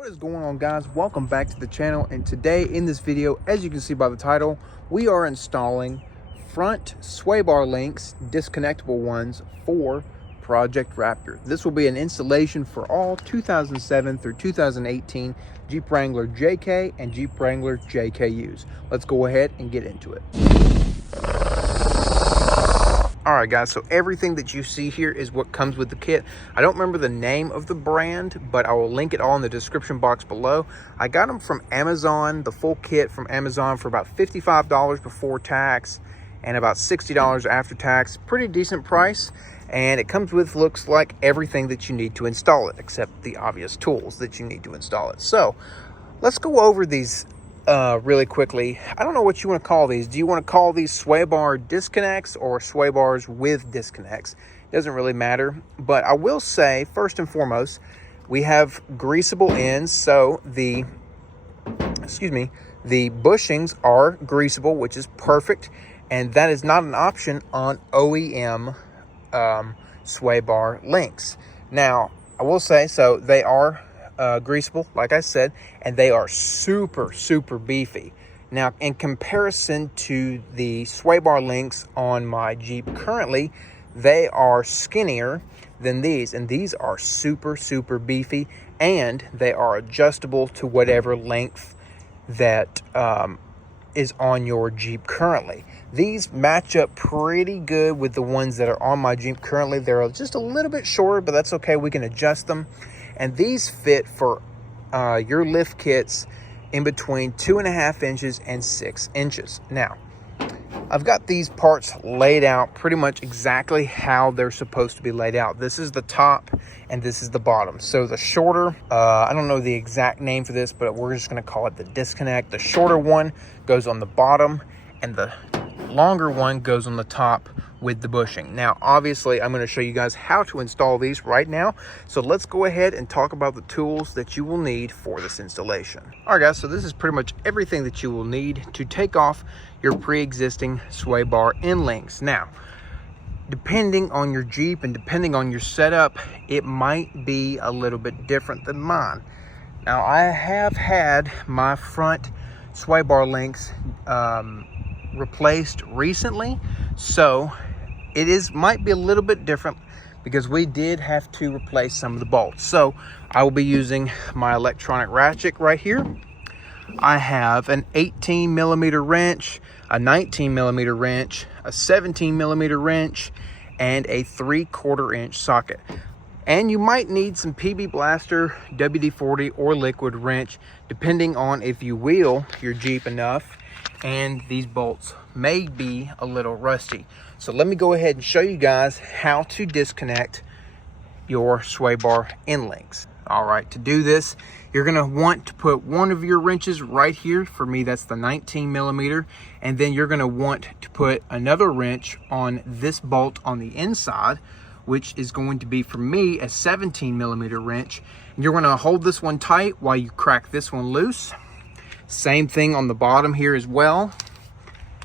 What is going on, guys? Welcome back to the channel, and today in this video, as you can see by the title, we are installing front sway bar links, disconnectable ones, for Project Raptor. This will be an installation for all 2007 through 2018 Jeep Wrangler JK and Jeep Wrangler JKUs. Let's go ahead and get into it. All right, guys, so everything that you see here is what comes with the kit. I don't remember the name of the brand, but I will link it all in the description box below. I got them from Amazon, the full kit from Amazon, for about $55 before tax and about $60 after tax. Pretty decent price, and it comes with, looks like, everything that you need to install it, except the obvious tools that you need to install it. So let's go over these really quickly. I don't know what you want to call these. Do you want to call these sway bar disconnects or sway bars with disconnects? It doesn't really matter, but I will say, first and foremost, we have greasable ends. So the bushings are greasable, which is perfect, and that is not an option on OEM sway bar links. Now, I will say, so they are greasable, like I said, and they are super beefy. Now, in comparison to the sway bar links on my Jeep currently, they are skinnier than these, and these are super beefy, and they are adjustable to whatever length that is on your Jeep currently. These match up pretty good with the ones that are on my Jeep currently. They're just a little bit shorter, but that's okay. We can adjust them. And these fit for your lift kits in between 2.5 inches and 6 inches. Now, I've got these parts laid out pretty much exactly how they're supposed to be laid out. This is the top and this is the bottom. So the shorter, I don't know the exact name for this, but we're just gonna call it the disconnect. The shorter one goes on the bottom and the longer one goes on the top with the bushing. Now, obviously, I'm going to show you guys how to install these right now. So let's go ahead and talk about the tools that you will need for this installation. All right, guys, so this is pretty much everything that you will need to take off your pre-existing sway bar end links. Now, depending on your Jeep and depending on your setup, it might be a little bit different than mine. Now, I have had my front sway bar links replaced recently, so it might be a little bit different because we did have to replace some of the bolts. So I will be using my electronic ratchet right here. I have an 18 millimeter wrench, a 19 millimeter wrench, a 17 millimeter wrench, and a 3/4 inch socket. And you might need some PB Blaster, WD-40, or liquid wrench, depending on if you wheel your Jeep enough, and these bolts may be a little rusty. So let me go ahead and show you guys how to disconnect your sway bar end links. All right, to do this, you're gonna want to put one of your wrenches right here. For me, that's the 19 millimeter. And then you're gonna want to put another wrench on this bolt on the inside, which is going to be, for me, a 17 millimeter wrench. And you're gonna hold this one tight while you crack this one loose. Same thing on the bottom here as well.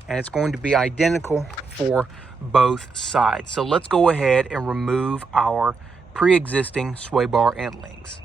And it's going to be identical for both sides. So let's go ahead and remove our pre-existing sway bar end links.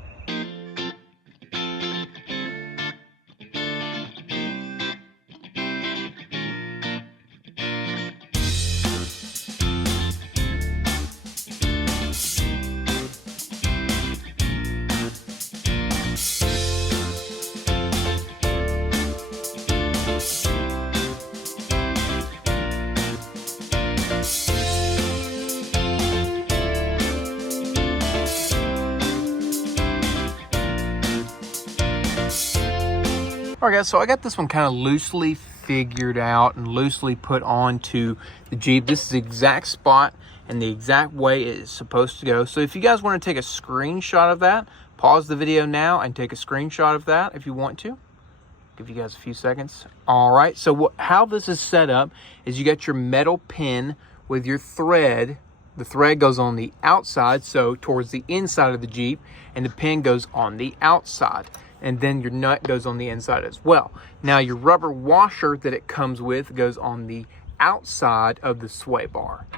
All right, guys, so I got this one kind of loosely figured out and loosely put onto the Jeep. This is the exact spot and the exact way it is supposed to go. So if you guys want to take a screenshot of that, pause the video now and take a screenshot of that if you want to. Give you guys a few seconds. All right, so how this is set up is you got your metal pin with your thread. The thread goes on the outside, so towards the inside of the Jeep, and the pin goes on the outside. And then your nut goes on the inside as well. Now, your rubber washer that it comes with goes on the outside of the sway bar,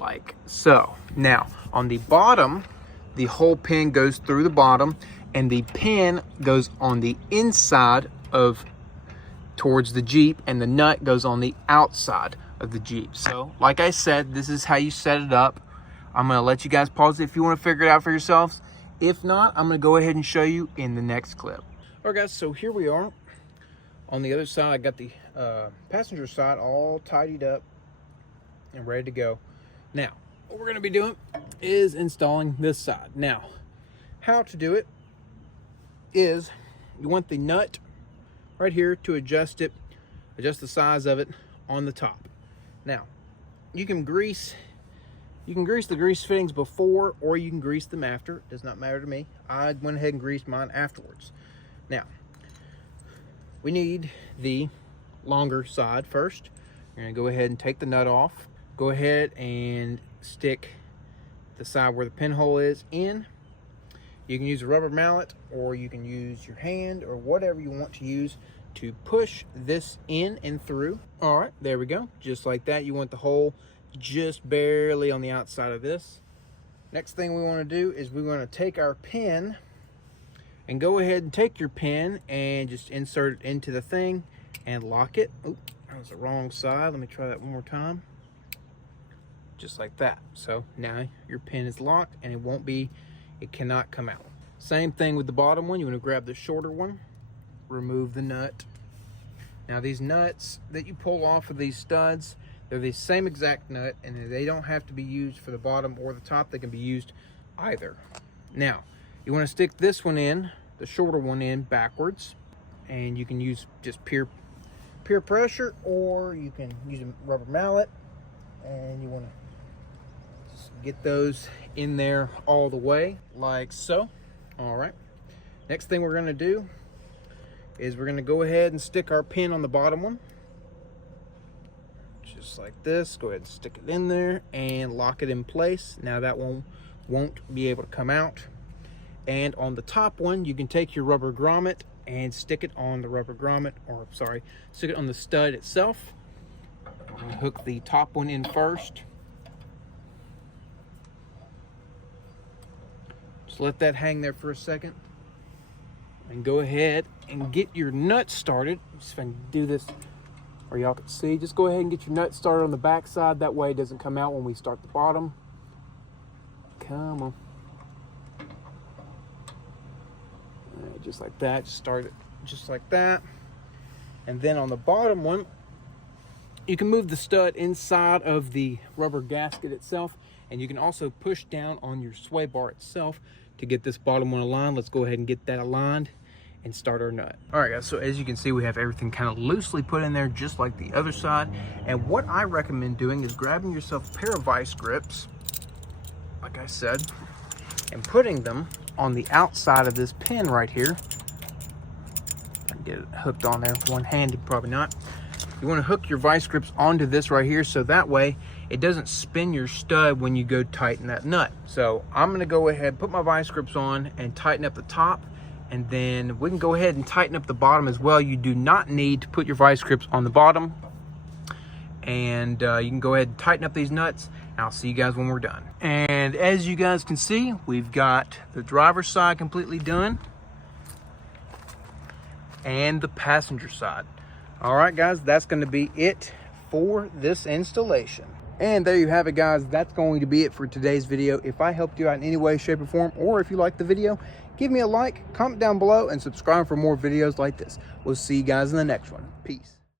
like so. Now, on the bottom, the whole pin goes through the bottom, and the pin goes on the inside of towards the Jeep, and the nut goes on the outside of the Jeep. So like I said, this is how you set it up. I'm going to let you guys pause it if you want to figure it out for yourselves. If not, I'm going to go ahead and show you in the next clip. All right guys, so here we are. On the other side, I got the passenger side all tidied up and ready to go. Now, what we're going to be doing is installing this side. Now, how to do it is you want the nut right here to adjust it, adjust the size of it on the top. Now, you can grease the grease fittings before, or you can grease them after. It does not matter to me. I went ahead and greased mine afterwards. Now, we need the longer side first. We're going to go ahead and take the nut off. Go ahead and stick the side where the pinhole is in. You can use a rubber mallet, or you can use your hand, or whatever you want to use to push this in and through. All right, there we go. Just like that. You want the hole just barely on the outside of this. Next thing we want to do is we want to take our pin and go ahead and take your pin and just insert it into the thing and lock it. Oh, that was the wrong side. Let me try that one more time. Just like that. So now your pin is locked and it cannot come out. Same thing with the bottom one. You want to grab the shorter one, remove the nut. Now these nuts that you pull off of these studs, they're the same exact nut, and they don't have to be used for the bottom or the top. They can be used either. Now, you want to stick this one in, the shorter one in backwards, and you can use just pure pressure, or you can use a rubber mallet, and you want to just get those in there all the way, like so. All right. Next thing we're going to do is we're going to go ahead and stick our pin on the bottom one. Just like this. Go ahead and stick it in there and lock it in place. Now that one won't be able to come out. And on the top one, you can take your rubber grommet and stick it on the rubber grommet, or sorry, stick it on the stud itself. Hook the top one in first. Just let that hang there for a second. And go ahead and get your nut started. Just if I can do this, or y'all can see, just go ahead and get your nut started on the back side. That way it doesn't come out when we start the bottom. Come on. All right, just like that. Just start it just like that. And then on the bottom one, you can move the stud inside of the rubber gasket itself, and you can also push down on your sway bar itself to get this bottom one aligned. Let's go ahead and get that aligned and start our nut. All right guys, so as you can see, we have everything kind of loosely put in there, just like the other side. And what I recommend doing is grabbing yourself a pair of vice grips, like I said, and putting them on the outside of this pin right here. I can get it hooked on there one-handed, probably not. You want to hook your vice grips onto this right here, so that way it doesn't spin your stud when you go tighten that nut. So I'm going to go ahead, put my vice grips on and tighten up the top, and then we can go ahead and tighten up the bottom as well. You do not need to put your vice grips on the bottom, and you can go ahead and tighten up these nuts. I'll see you guys when we're done. And as you guys can see, we've got the driver's side completely done and the passenger side. All right guys, that's going to be it for this installation. And there you have it guys, that's going to be it for today's video. If I helped you out in any way, shape, or form, or if you liked the video, give me a like, comment down below, and subscribe for more videos like this. We'll see you guys in the next one. Peace.